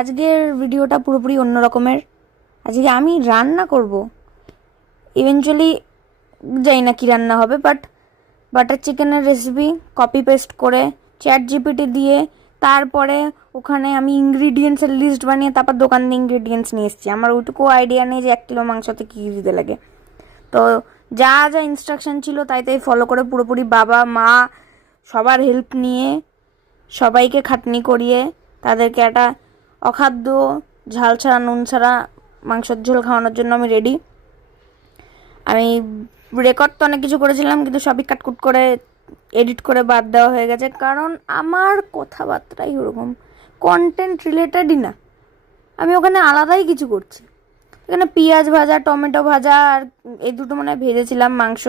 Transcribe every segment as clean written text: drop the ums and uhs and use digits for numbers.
আজকের ভিডিওটা পুরোপুরি অন্য রকমের। আজকে আমি রান্না করব। ইভেনচুয়ালি জানি না কি রান্না হবে, বাট বাটার চিকেনের রেসিপি কপি পেস্ট করে চ্যাট জিপিটি দিয়ে তারপরে ওখানে আমি ইনগ্রিডিয়েন্টসের লিস্ট বানিয়ে তারপর দোকান দিয়ে ইনগ্রিডিয়েন্টস নিয়ে এসেছি। আমার ওইটুকু আইডিয়া নেই যে 1 কিলো মাংসতে কী কী দিতে লাগে। তো যা যা ইনস্ট্রাকশন ছিল তাই তাই ফলো করে পুরোপুরি বাবা মা সবার হেল্প নিয়ে সবাইকে খাটনি করিয়ে তাদেরকে একটা অখাদ্য ঝাল ছাড়া নুন ছাড়া মাংসের ঝোল খাওয়ানোর জন্য আমি রেডি। আমি রেকর্ড তো অনেক কিছু করেছিলাম, কিন্তু সবই কাটকুট করে এডিট করে বাদ দেওয়া হয়ে গেছে, কারণ আমার কথাবার্তাই ওরকম কন্টেন্ট রিলেটেডই না। আমি ওখানে আলাদাই কিছু করছি। এখানে পেঁয়াজ ভাজা, টমেটো ভাজা আর এই দুটো মনে হয় ভেজেছিলাম। মাংস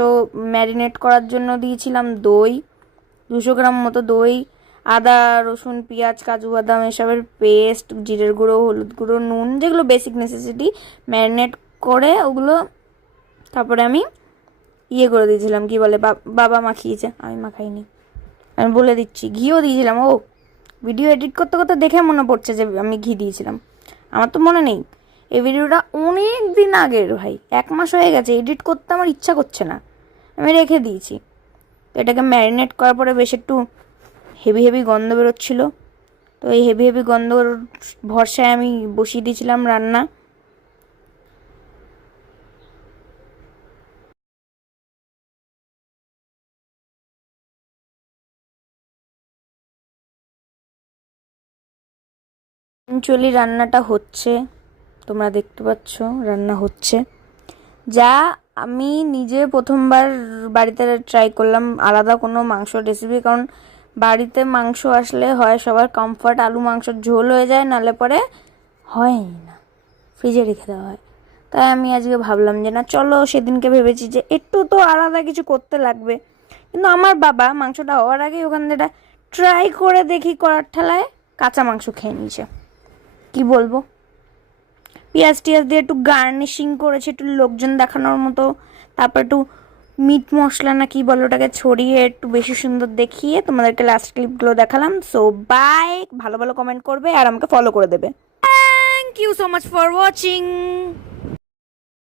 ম্যারিনেট করার জন্য দিয়েছিলাম দই, 200 গ্রাম মতো দই, আদা রসুন পেঁয়াজ কাজু বাদাম এসবের পেস্ট, জিরের গুঁড়ো, হলুদ গুঁড়ো, নুন, যেগুলো বেসিক নেসেসিটি, ম্যারিনেট করে ওগুলো তারপরে আমি করে দিয়েছিলাম, কি বলে বাবা মাখিয়েছে, আমি মাখাইনি। আমি বলে দিচ্ছি ঘিও দিয়েছিলাম। ও ভিডিও এডিট করতে করতে দেখে মনে পড়ছে যে আমি ঘি দিয়েছিলাম, আমার তো মনে নেই। এই ভিডিওটা অনেক দিন আগের ভাই, 1 মাস হয়ে গেছে। এডিট করতে আমার ইচ্ছা করছে না, আমি রেখে দিয়েছি। তো এটাকে ম্যারিনেট করার পরে বেশ একটু হেভি হেভি গন্ধ বেরোচ্ছিলো। তো এই হেভি হেভি গন্ধর ভরসায় আমি বসিয়ে দিয়েছিলাম রান্না। অ্যাকচুয়ালি রান্নাটা হচ্ছে, তোমরা দেখতে পাচ্ছ রান্না হচ্ছে। যা আমি নিজে প্রথমবার বাড়িতে ট্রাই করলাম আলাদা কোনো মাংস রেসিপি, কারণ বাড়িতে মাংস আসলে হয় সবার কমফর্ট আলু মাংসর ঝোল হয়ে যায়, নাহলে পরে হয় না, ফ্রিজে রেখে দেওয়া হয়। তাই আমি আজকে ভাবলাম যে না চলো, সেদিনকে ভেবেছি যে একটু তো আলাদা কিছু করতে লাগবে। কিন্তু আমার বাবা মাংসটা হওয়ার আগেই ওখান থেকে ট্রাই করে দেখি করার ঠেলায় কাঁচা মাংস খেয়ে নিয়েছে। কি বলবো, পেঁয়াজ টিয়াজ দিয়ে একটু গার্নিশিং করেছে একটু লোকজন দেখানোর মতো, তারপর একটু মিট মশলা না কি বলো ওটাকে ছড়িয়ে একটু বেশি সুন্দর দেখিয়ে তোমাদেরকে লাস্ট ক্লিপগুলো দেখালাম। সো বাই, ভালো ভালো কমেন্ট করবে আর আমাকে ফলো করে দেবে। Thank you so much for watching.